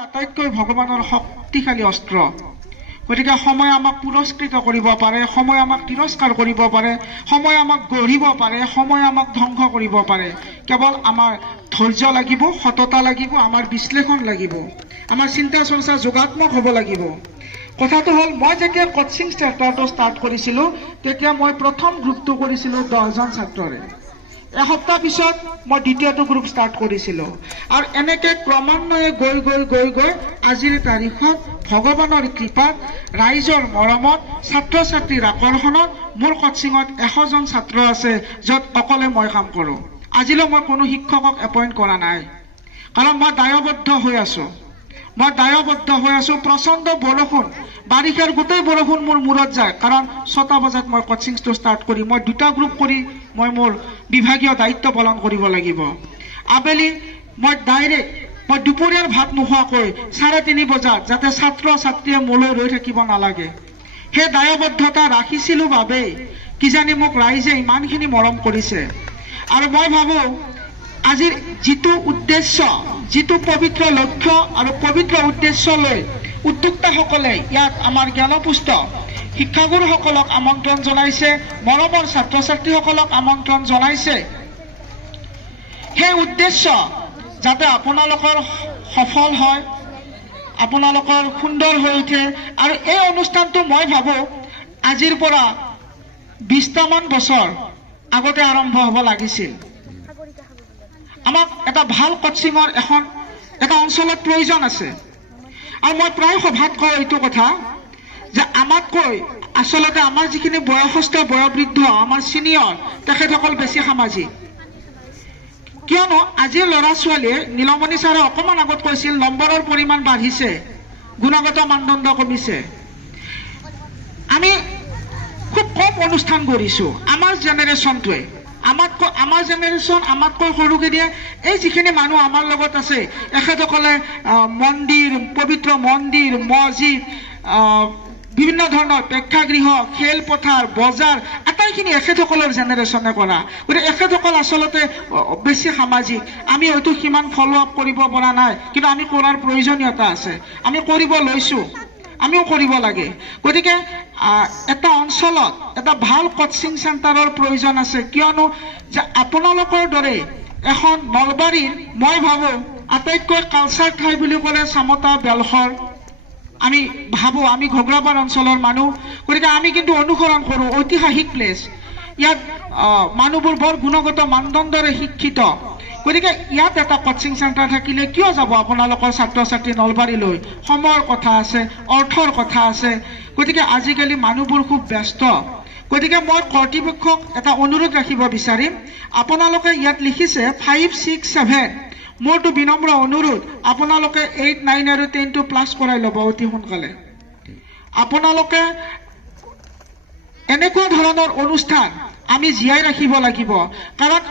আটাইতকৈ ভগৱানৰ শক্তিশালী অস্ত্ৰ। গতিকে সময় আমাক পুৰস্কৃত কৰিব পাৰে, সময় আমাক তিৰস্কাৰ কৰিব পাৰে, সময় আমাক গঢ়িব পাৰে, সময় আমাক ধ্বংস কৰিব পাৰে। কেৱল আমাৰ ধৈৰ্য লাগিব, সততা লাগিব, আমাৰ বিশ্লেষণ লাগিব, আমাৰ চিন্তা চৰ্চা যোগাত্মক হ'ব লাগিব। কথাটো হ'ল, মই যেতিয়া কোচিং চেণ্টাৰটো ষ্টাৰ্ট কৰিছিলোঁ তেতিয়া মই প্ৰথম গ্ৰুপটো কৰিছিলোঁ 10জন ছাত্ৰৰে। এসপ্তাহ পিছত মই দ্বিতীয়টো গ্ৰুপ ষ্টাৰ্ট কৰিছিলোঁ আৰু এনেকৈ ক্ৰমান্বয়ে গৈ আজিৰ তাৰিখত ভগৱানৰ কৃপাত, ৰাইজৰ মৰমত, ছাত্ৰ ছাত্ৰীৰ আকৰ্ষণত মোৰ কোচিঙত 100জন ছাত্ৰ আছে, য'ত অকলে মই কাম কৰোঁ। আজিলৈ মই কোনো শিক্ষকক এপইণ্ট কৰা নাই, কাৰণ মই দায়বদ্ধ হৈ আছোঁ। প্ৰচণ্ড বৰষুণ, বাৰিষাৰ গোটেই বৰষুণ মোৰ মূৰত যায়, কাৰণ 6টা বজাত মই কোচিংটো ষ্টাৰ্ট কৰি মই 2টা গ্ৰুপ কৰি মই মোৰ বিভাগীয় দায়িত্ব পালন কৰিব লাগিব। আবেলি মই দুপৰীয়াৰ ভাত নোখোৱাকৈ 3:30 বজাত যাতে ছাত্ৰ ছাত্ৰীয়ে মোলৈ ৰৈ থাকিব নালাগে, সেই দায়বদ্ধতা ৰাখিছিলোঁ বাবেই কিজানি মোক ৰাইজে ইমানখিনি মৰম কৰিছে। আৰু মই ভাবোঁ আজিৰ যিটো উদ্দেশ্য, যিটো পবিত্ৰ লক্ষ্য আৰু পবিত্ৰ উদ্দেশ্য লৈ উদ্যোক্তাসকলে ইয়াত আমাৰ জ্ঞানপুষ্ট শিক্ষাগুৰুসকলক আমন্ত্ৰণ জনাইছে, মৰমৰ ছাত্ৰ ছাত্ৰীসকলক আমন্ত্ৰণ জনাইছে, সেই উদ্দেশ্য যাতে আপোনালোকৰ সফল হয়, আপোনালোকৰ সুন্দৰ হৈ উঠে। আৰু এই অনুষ্ঠানটো মই ভাবোঁ আজিৰ পৰা 20টামান বছৰ আগতে আৰম্ভ হ'ব লাগিছিল। আমাক এটা ভাল কোচিঙৰ এটা অঞ্চলত প্ৰয়োজন আছে। আৰু মই প্ৰায় সভাত কওঁ এইটো কথা যে আমাতকৈ আচলতে আমাৰ যিখিনি বয়সস্থ বয়োবৃদ্ধ, আমাৰ ছিনিয়ৰ, তেখেতসকল বেছি সামাজিক। কিয়নো আজিৰ ল'ৰা ছোৱালীয়ে, নীলমণি ছাৰে অকণমান আগত কৈছিল, নম্বৰৰ পৰিমাণ বাঢ়িছে, গুণগত মানদণ্ড কমিছে। আমি খুব কম অনুষ্ঠান কৰিছোঁ আমাৰ জেনেৰেশ্যনটোৱে। আমাৰ জেনেৰেশ্যন আমাতকৈ সৰুকে দিয়ে এই যিখিনি মানুহ আমাৰ লগত আছে, এখেতসকলে মন্দিৰ, পবিত্ৰ মন্দিৰ, মছজিদ, বিভিন্ন ধৰণৰ প্ৰেক্ষাগৃহ, খেলপথাৰ, বজাৰ, আটাইখিনি এখেতসকলৰ জেনেৰেশ্যনে কৰা। গতিকে এখেতসকল আচলতে বেছি সামাজিক। আমি হয়তো সিমান ফ'ল' আপ কৰিব পৰা নাই, কিন্তু আমি কৰাৰ প্ৰয়োজনীয়তা আছে, আমি কৰিব লৈছোঁ, আমিও কৰিব লাগে। গতিকে এটা অঞ্চলত এটা ভাল কোচিং চেণ্টাৰৰ প্ৰয়োজন আছে, কিয়নো যে আপোনালোকৰ দৰে এখন নলবাৰীৰ, মই ভাবোঁ আটাইতকৈ কালচাৰ ঠাই বুলি ক'লে চামতা, বেলশৰ। আমি ভাবোঁ আমি ঘগ্ৰাপাৰ অঞ্চলৰ মানুহ, গতিকে আমি কিন্তু অনুসৰণ কৰোঁ ঐতিহাসিক প্লেচ। ইয়াত মানুহবোৰ বৰ গুণগত মানদণ্ডৰে শিক্ষিত। গতিকে ইয়াত এটা কোচিং চেণ্টাৰ থাকিলে কিয় যাব আপোনালোকৰ ছাত্ৰ ছাত্ৰী নলবাৰীলৈ? সময়ৰ কথা আছে, অৰ্থৰ কথা আছে। গতিকে আজিকালি মানুহবোৰ খুব ব্যস্ত। গতিকে মই কৰ্তৃপক্ষক এটা অনুৰোধ ৰাখিব বিচাৰিম, আপোনালোকে ইয়াত লিখিছে 5, 6, 7। মোৰতো বিনম্ৰ অনুৰোধ, আপোনালোকে 8, 9 আৰু 10টো প্লাছ কৰাই ল'ব অতি সোনকালে। আপোনালোকে এনেকুৱা ধৰণৰ অনুষ্ঠান আমি জীয়াই ৰাখিব লাগিব, কাৰণ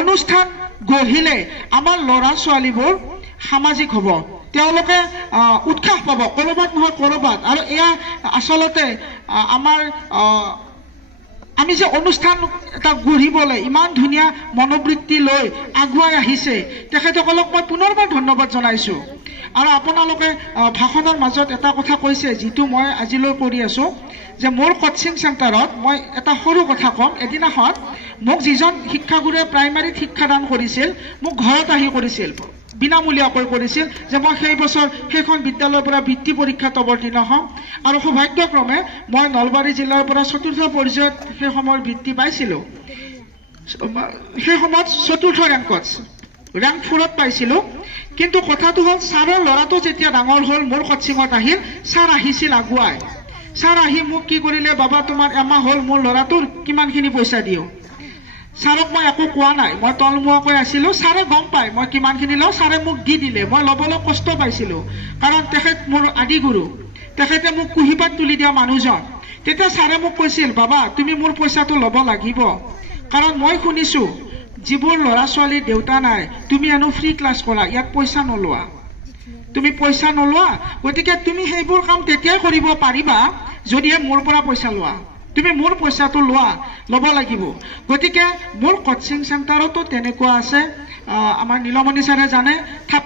অনুষ্ঠান গঢ়িলে আমাৰ ল'ৰা ছোৱালীবোৰ সামাজিক হ'ব, তেওঁলোকে উৎসাহ পাব ক'ৰবাত নহয় ক'ৰবাত। আৰু এয়া আচলতে আমি যে অনুষ্ঠান এটা গঢ়িবলৈ ইমান ধুনীয়া মনোবৃত্তি লৈ আগুৱাই আহিছে, তেখেতসকলক মই পুনৰবাৰ ধন্যবাদ জনাইছোঁ। আৰু আপোনালোকে ভাষণৰ মাজত এটা কথা কৈছে, যিটো মই আজিলৈ কৰি আছোঁ, যে মোৰ কোচিং চেণ্টাৰত মই এটা সৰু কথা ক'ম। এদিনাখন মোক যিজন শিক্ষাগুৰুৱে প্ৰাইমাৰীত শিক্ষাদান কৰিছিল, মোক ঘৰত আহি কৰিছিল, বিনামূলীয়াকৈ কৰিছিল, যে মই সেই বছৰ সেইখন বিদ্যালয়ৰ পৰা বৃত্তি পৰীক্ষাত অৱতীৰ্ণ হ'ম। আৰু সৌভাগ্যক্ৰমে মই নলবাৰী জিলাৰ পৰা 4ৰ্থ পৰ্যায়ত সেই সময়ৰ বৃত্তি পাইছিলোঁ। সেই সময়ত 4ৰ্থ ৰেংক 4ত পাইছিলোঁ। কিন্তু কথাটো হ'ল, ছাৰৰ ল'ৰাটো যেতিয়া ডাঙৰ হ'ল, মোৰ কোচিঙত আহিল, ছাৰ আহিছিল আগুৱাই। ছাৰ আহি মোক কি কৰিলে, বাবা তোমাৰ এমাহ হ'ল মোৰ ল'ৰাটোৰ কিমানখিনি পইচা দিওঁ। ছাৰক মই একো কোৱা নাই, মই তলমুৱাকৈ আছিলোঁ। ছাৰে গম পায় মই কিমানখিনি লওঁ, ছাৰে মোক দি দিলে। মই ল'বলৈ কষ্ট পাইছিলোঁ, কাৰণ তেখেত মোৰ আদি গুৰু, তেখেতে মোক কুঁহিপাত তুলি দিয়া মানুহজন। তেতিয়া ছাৰে মোক কৈছিল, বাবা তুমি মোৰ পইচাটো ল'ব লাগিব, কাৰণ মই শুনিছোঁ যিবোৰ ল'ৰা ছোৱালীৰ দেউতা নাই, তুমি হেনো ফ্ৰী ক্লাছ কৰা, ইয়াত পইচা নোলোৱা, তুমি পইচা নোলোৱা। গতিকে তুমি সেইবোৰ কাম তেতিয়াই কৰিব পাৰিবা যদিহে মোৰ পৰা পইচা লোৱা। তুমি মোৰ পইচাটো ল'ব লাগিব। গতিকে মোৰ কোচিং চেণ্টাৰতো তেনেকুৱা আছে। আমাৰ নীলমণি ছাৰে জানে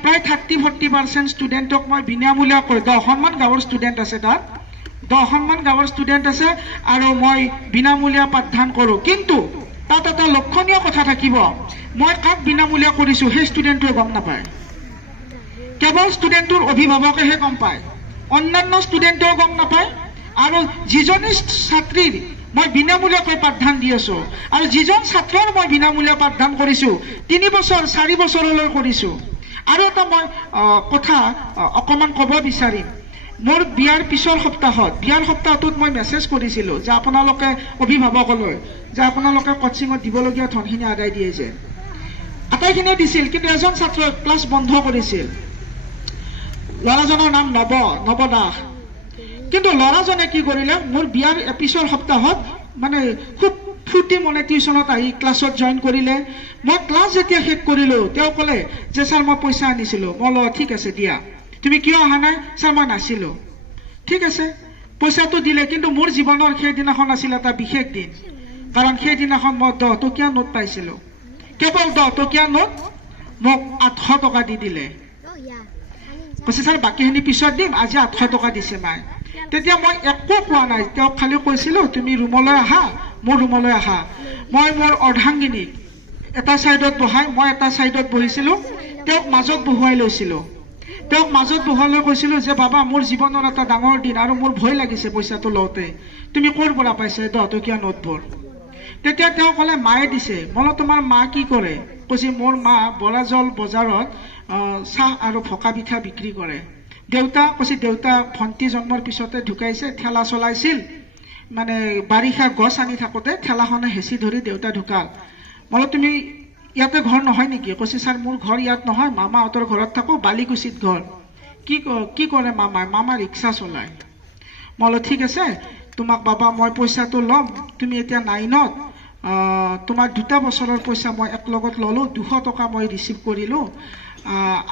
প্ৰায় 30-40% ষ্টুডেণ্টক মই বিনামূলীয়াকৈ 10খনমান গাঁৱৰ ষ্টুডেণ্ট আছে তাত 10খনমান গাঁৱৰ ষ্টুডেণ্ট আছে আৰু মই বিনামূলীয়া পাঠদান কৰোঁ কিন্তু তাত এটা লক্ষণীয় কথা থাকিব মই কাক বিনামূলীয়া কৰিছোঁ সেই ষ্টুডেণ্টটোৱে গম নাপায় কেৱল ষ্টুডেণ্টটোৰ অভিভাৱকেহে গম পায় অন্যান্য ষ্টুডেণ্টেও গম নাপায় আৰু যিজনী ছাত্ৰীৰ মই বিনামূলীয়াকৈ পাঠদান দি আছোঁ আৰু যিজন ছাত্ৰৰ মই বিনামূলীয়া পাঠদান কৰিছোঁ 3 বছৰ 4 বছৰলৈ কৰিছোঁ আৰু এটা মই কথা অকণমান ক'ব বিচাৰিম মোৰ বিয়াৰ পিছৰ সপ্তাহটোত মই মেছেজ কৰিছিলোঁ যে আপোনালোকে অভিভাৱকলৈ যে আপোনালোকে কোচিঙত দিবলগীয়া ধনখিনি আদায় দিয়ে যে আটাইখিনিয়ে দিছিল কিন্তু এজন ছাত্ৰই ক্লাছ বন্ধ কৰিছিল ল'ৰাজনৰ নাম নৱ দাস কিন্তু ল'ৰাজনে কি কৰিলে মোৰ বিয়াৰ পিছৰ সপ্তাহত মানে খুব ফূৰ্তি মনে টিউশ্যনত আহি ক্লাছত জইন কৰিলে মই ক্লাছ যেতিয়া শেষ কৰিলোঁ তেওঁ ক'লে যে ছাৰ মই পইচা আনিছিলোঁ মই বোলো ঠিক আছে দিয়া তুমি কিয় অহা নাই ছাৰ মই নাছিলোঁ ঠিক আছে পইচাটো দিলে কিন্তু মোৰ জীৱনৰ সেইদিনাখন আছিল এটা বিশেষ দিন কাৰণ সেইদিনাখন মই 10 টকীয়া নোট পাইছিলোঁ কেৱল 10 টকীয়া নোট মোক 800 টকা দি দিলে কৈছে ছাৰ বাকীখিনি পিছত দিম আজি 800 টকা দিছে মায়ে তেতিয়া মই একো কোৱা নাই তেওঁক খালি কৈছিলোঁ তুমি ৰুমলৈ আহা মোৰ ৰুমলৈ আহা মই মোৰ অৰ্ধাংগিনীক এটা ছাইডত বহাই মই এটা ছাইডত বহিছিলোঁ তেওঁক মাজত বহুৱাই লৈছিলোঁ তেওঁক মাজত বহাই লৈ কৈছিলোঁ যে বাবা মোৰ জীৱনৰ এটা ডাঙৰ দিন আৰু মোৰ ভয় লাগিছে পইচাটো লওঁতে তুমি ক'ৰ পৰা পাইছা 10 টকীয়া নোটবোৰ তেতিয়া তেওঁ ক'লে মায়ে দিছে মই তোমাৰ মা কি কৰে কৈছে মোৰ মা বৰাজল বজাৰত চাহ আৰু ভকা পিঠা বিক্ৰী কৰে দেউতা কৈছে দেউতা ভণ্টি জন্মৰ পিছতে ঢুকাইছে ঠেলা চলাইছিল মানে বাৰিষা গছ আনি থাকোঁতে ঠেলাখনে হেঁচি ধৰি দেউতা ঢুকাল মই তুমি ইয়াতে ঘৰ নহয় নেকি কৈছে ছাৰ মোৰ ঘৰ ইয়াত নহয় মামাহঁতৰ ঘৰত থাকোঁ বালিকুচিত ঘৰ কি কৰে মামা ৰিক্সা চলায় মই বোলো ঠিক আছে তোমাক বাবা মই পইচাটো ল'ম তুমি এতিয়া 9ত তোমাৰ 2টা বছৰৰ পইচা মই একলগত ল'লোঁ 200 টকা মই ৰিচিভ কৰিলোঁ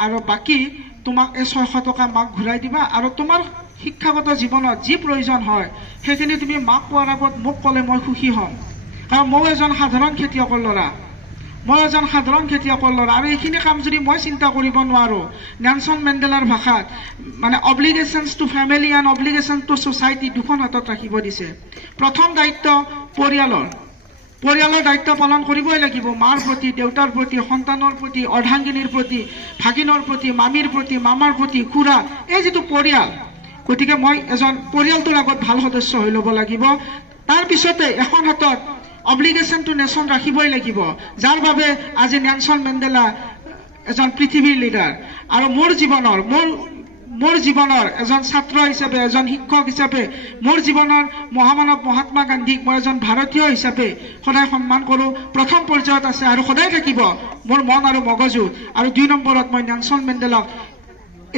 আৰু বাকী তোমাক এই 600 টকা মাক ঘূৰাই দিবা আৰু তোমাৰ শিক্ষাগত জীৱনত যি প্ৰয়োজন হয় সেইখিনি তুমি মাক কোৱাৰ আগত মোক ক'লে মই সুখী হ'ম কাৰণ মই এজন সাধাৰণ খেতিয়কৰ ল'ৰা আৰু এইখিনি কাম যদি মই চিন্তা কৰিব নোৱাৰোঁ নেলছন মেণ্ডেলাৰ ভাষাত মানে obligations to family and obligation to society দুখন হাতত ৰাখিব দিছে প্ৰথম দায়িত্ব পৰিয়ালৰ দায়িত্ব পালন কৰিবই লাগিব মাৰ প্ৰতি দেউতাৰ প্ৰতি সন্তানৰ প্ৰতি অৰ্ধাংগিনীৰ প্ৰতি ভাগিনৰ প্ৰতি মামীৰ প্ৰতি মামাৰ প্ৰতি খুৰা এই যিটো পৰিয়াল গতিকে মই এজন পৰিয়ালটোৰ আগত ভাল সদস্য হৈ ল'ব লাগিব তাৰপিছতে এখন হাতত অব্লিগেশ্যন টু নেশ্যন ৰাখিবই লাগিব যাৰ বাবে আজি নেলছন মেণ্ডেলা এজন পৃথিৱীৰ লিডাৰ আৰু মোৰ জীৱনৰ এজন ছাত্ৰ হিচাপে এজন শিক্ষক হিচাপে মোৰ জীৱনৰ মহামানৱ মহাত্মা গান্ধীক মই এজন ভাৰতীয় হিচাপে সদায় সন্মান কৰোঁ প্ৰথম পৰ্যায়ত আছে আৰু সদায় থাকিব মোৰ মন আৰু মগজু আৰু 2 নম্বৰত মই নেলছন মেণ্ডেলাক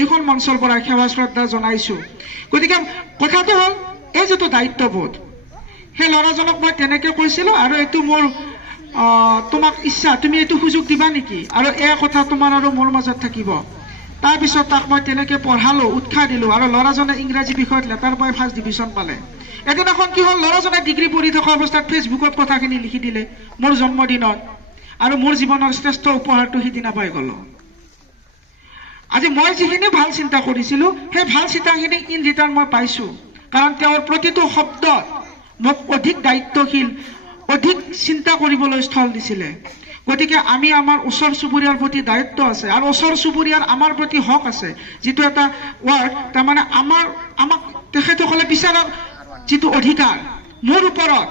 এইখন মঞ্চৰ পৰা সেৱা শ্ৰদ্ধা জনাইছোঁ গতিকে কথাটো হ'ল এই যিটো দায়িত্ববোধ সেই ল'ৰাজনক মই তেনেকৈ কৈছিলোঁ আৰু এইটো মোৰ তোমাক ইচ্ছা তুমি এইটো সুযোগ দিবা নেকি আৰু এই কথা তোমাৰ আৰু মোৰ মাজত থাকিব তাৰপিছত তাক মই তেনেকৈ পঢ়ালোঁ উৎসাহ দিলোঁ আৰু ল'ৰাজনে ইংৰাজী বিষয়ত লেটাৰ পাই 1st ডিভিজন পালে এদিনাখন কি হ'ল ল'ৰাজনে ডিগ্ৰী পঢ়ি থকা অৱস্থাত ফেচবুকত কথাখিনি লিখি দিলে মোৰ জন্মদিনত আৰু মোৰ জীৱনৰ শ্ৰেষ্ঠ উপহাৰটো সিদিনা পাই গ'লোঁ আজি মই যিখিনি ভাল চিন্তা কৰিছিলোঁ সেই ভাল চিন্তাখিনি ইন ৰিটাৰ্ণ মই পাইছোঁ কাৰণ তেওঁৰ প্ৰতিটো শব্দত মোক অধিক দায়িত্বশীল অধিক চিন্তা কৰিবলৈ স্থল দিছিলে গতিকে আমি আমাৰ ওচৰ চুবুৰীয়াৰ প্ৰতি দায়িত্ব আছে আৰু ওচৰ চুবুৰীয়াৰ আমাৰ প্ৰতি হক আছে যিটো এটা ৱাৰ্ড তাৰমানে আমাক তেখেতসকলে বিচৰাৰ যিটো অধিকাৰ মোৰ ওপৰত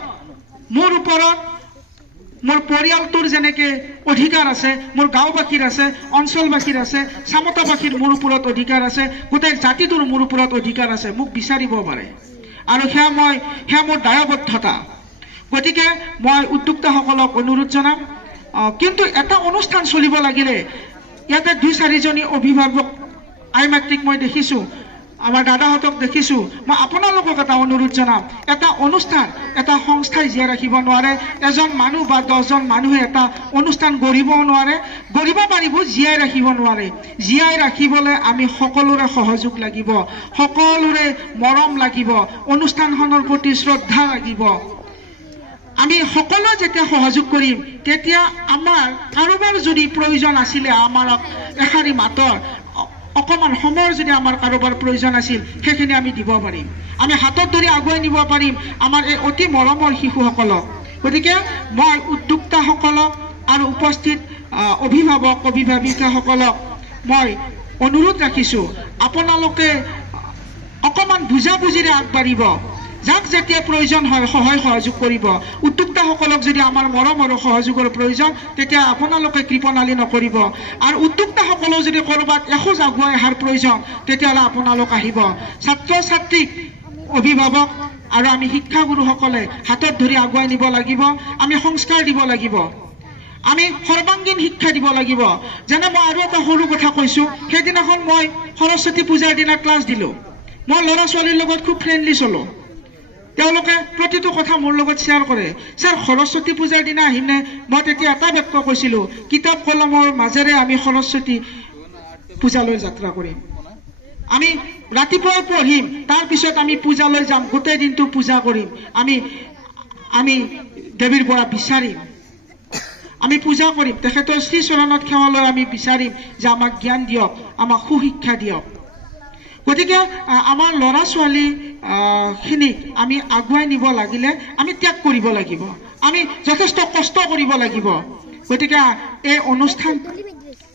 মোৰ পৰিয়ালটোৰ যেনেকৈ অধিকাৰ আছে মোৰ গাঁওবাসীৰ আছে অঞ্চলবাসীৰ আছে চামতাবাসীৰ মোৰ ওপৰত অধিকাৰ আছে গোটেই জাতিটোৰ মোৰ ওপৰত অধিকাৰ আছে মোক বিচাৰিব পাৰে আৰু সেয়া মোৰ দায়বদ্ধতা গতিকে মই উদ্যোক্তাসকলক অনুৰোধ জনাম কিন্তু এটা অনুষ্ঠান চলিব লাগিলে ইয়াতে 2-4জনী অভিভাৱক আই মাতৃক মই দেখিছোঁ আমাৰ দাদাহঁতক দেখিছোঁ মই আপোনালোকক এটা অনুৰোধ জনাম এটা অনুষ্ঠান এটা সংস্থাই জীয়াই ৰাখিব নোৱাৰে এজন মানুহ বা 10জন মানুহে এটা অনুষ্ঠান গঢ়িবও নোৱাৰে গঢ়িব পাৰিব জীয়াই ৰাখিব নোৱাৰে জীয়াই ৰাখিবলৈ আমি সকলোৰে সহযোগ লাগিব সকলোৰে মৰম লাগিব অনুষ্ঠানখনৰ প্ৰতি শ্ৰদ্ধা লাগিব আমি সকলো যেতিয়া সহযোগ কৰিম তেতিয়া আমাৰ কাৰোবাৰ যদি প্ৰয়োজন আছিলে আমাৰ এষাৰি মাতৰ অকণমান সময়ৰ যদি আমাৰ কাৰোবাৰ প্ৰয়োজন আছিল সেইখিনি আমি দিব পাৰিম, আমি হাতত ধৰি আগুৱাই নিব পাৰিম আমাৰ এই অতি মৰমৰ শিশুসকলক। গতিকে মই উদ্যোক্তাসকলক আৰু উপস্থিত অভিভাৱক অভিভাৱিকাসকলক মই অনুৰোধ ৰাখিছোঁ আপোনালোকে অকণমান বুজাবুজিৰে আগবাঢ়িব, যাক যেতিয়া প্ৰয়োজন হয় সহায় সহযোগ কৰিব। উদ্যোক্তাসকলক যদি আমাৰ মৰম আৰু সহযোগৰ প্ৰয়োজন তেতিয়া আপোনালোকে কৃপণালি নকৰিব, আৰু উদ্যোক্তাসকলেও যদি ক'ৰবাত এখোজ আগুৱাই অহাৰ প্ৰয়োজন তেতিয়াহ'লে আপোনালোক আহিব। ছাত্ৰ ছাত্ৰীক অভিভাৱক আৰু আমি শিক্ষাগুৰুসকলে হাতত ধৰি আগুৱাই নিব লাগিব, আমি সংস্কাৰ দিব লাগিব, আমি সৰ্বাংগীন শিক্ষা দিব লাগিব। যেনে মই আৰু এটা সৰু কথা কৈছোঁ, সেইদিনাখন মই সৰস্বতী পূজাৰ দিনা ক্লাছ দিলোঁ, মই ল'ৰা ছোৱালীৰ লগত খুব ফ্ৰেণ্ডলি চলোঁ, তেওঁলোকে প্ৰতিটো কথা মোৰ লগত শ্বেয়াৰ কৰে। ছাৰ সৰস্বতী পূজাৰ দিনা আহিমনে? মই তেতিয়া এটা বাক্য কৈছিলোঁ, কিতাপ কলমৰ মাজেৰে আমি সৰস্বতী পূজালৈ যাত্ৰা কৰিম, আমি ৰাতিপুৱাই পঢ়িম, তাৰপিছত আমি পূজালৈ যাম, গোটেই দিনটো পূজা কৰিম, আমি দেৱীৰ পৰা বিচাৰিম, আমি পূজা কৰিম, তেখেতৰ শ্ৰীচৰণত সেৱা লৈ আমি বিচাৰিম যে আমাক জ্ঞান দিয়ক, আমাক সুশিক্ষা দিয়ক। গতিকে আমাৰ ল'ৰা ছোৱালী খিনিক আমি আগুৱাই নিব লাগিলে আমি ত্যাগ কৰিব লাগিব, আমি যথেষ্ট কষ্ট কৰিব লাগিব। গতিকে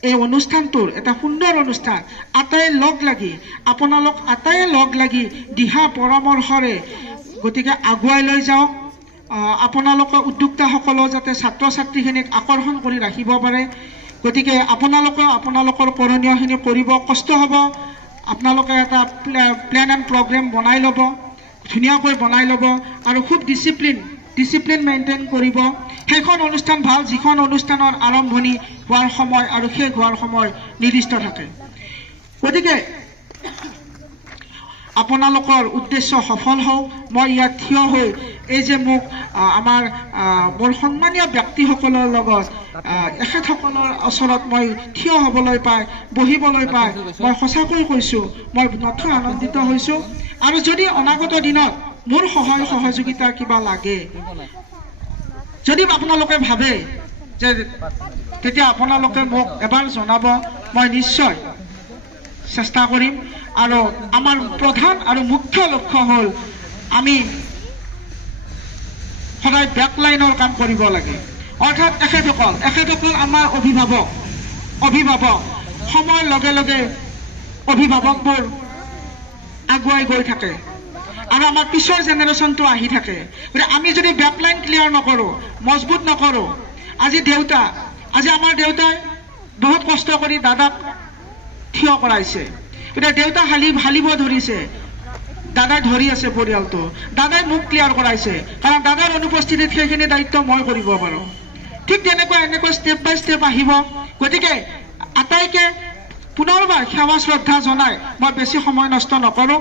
এই অনুষ্ঠানটোৰ এটা সুন্দৰ অনুষ্ঠান, আটাইয়ে লগ লাগি আপোনালোক আটাইয়ে লগ লাগি দিহা পৰামৰ্শৰে গতিকে আগুৱাই লৈ যাওক। আপোনালোকৰ উদ্যোক্তাসকলেও যাতে ছাত্ৰ ছাত্ৰীখিনিক আকৰ্ষণ কৰি ৰাখিব পাৰে। গতিকে আপোনালোকৰ কৰণীয়খিনি কৰিব, কষ্ট হ'ব, আপোনালোকে এটা প্লেন এণ্ড প্ৰগ্ৰেম বনাই ল'ব, ধুনীয়াকৈ বনাই ল'ব, আৰু খুব ডিচিপ্লিন মেইনটেইন কৰিব। সেইখন অনুষ্ঠান ভাল যিখন অনুষ্ঠানৰ আৰম্ভণি হোৱাৰ সময় আৰু শেষ হোৱাৰ সময় নিৰ্দিষ্ট থাকে। গতিকে আপোনালোকৰ উদ্দেশ্য সফল হওক। মই ইয়াত থিয় হৈ এই যে মোক মোৰ সন্মানীয় ব্যক্তিসকলৰ লগত এখেতসকলৰ ওচৰত মই থিয় হ'বলৈ পাই, বহিবলৈ পাই মই সঁচাকৈ কৈছোঁ মই নথৈ আনন্দিত হৈছোঁ। আৰু যদি অনাগত দিনত মোৰ সহায় সহযোগিতা কিবা লাগে, যদি আপোনালোকে ভাবে যে তেতিয়া আপোনালোকে মোক এবাৰ জনাব, মই নিশ্চয় চেষ্টা কৰিম। আৰু আমাৰ প্ৰধান আৰু মুখ্য লক্ষ্য হ'ল আমি সদায় বেকলাইনৰ কাম কৰিব লাগে, অৰ্থাৎ এখেতসকল আমাৰ অভিভাৱক সময়ৰ লগে লগে অভিভাৱকবোৰ আগুৱাই গৈ থাকে আৰু আমাৰ পিছৰ জেনেৰেশ্যনটো আহি থাকে। গতিকে আমি যদি বেকলাইন ক্লিয়াৰ নকৰোঁ, মজবুত নকৰোঁ, আজি আমাৰ দেউতাই বহুত কষ্ট কৰি দাদাক থিয় কৰাইছে, গতিকে দেউতা হালিব ধৰিছে, দাদাই ধৰি আছে পৰিয়ালটো, দাদাই মোক ক্লিয়াৰ কৰাইছে, কাৰণ দাদাৰ অনুপস্থিতিত সেইখিনি দায়িত্ব মই কৰিব পাৰোঁ। ঠিক এনেকৈ ষ্টেপ বাই ষ্টেপ আহিব। গতিকে আটাইকে পুনৰবাৰ সেৱা শ্ৰদ্ধা জনাই মই বেছি সময় নষ্ট নকৰোঁ।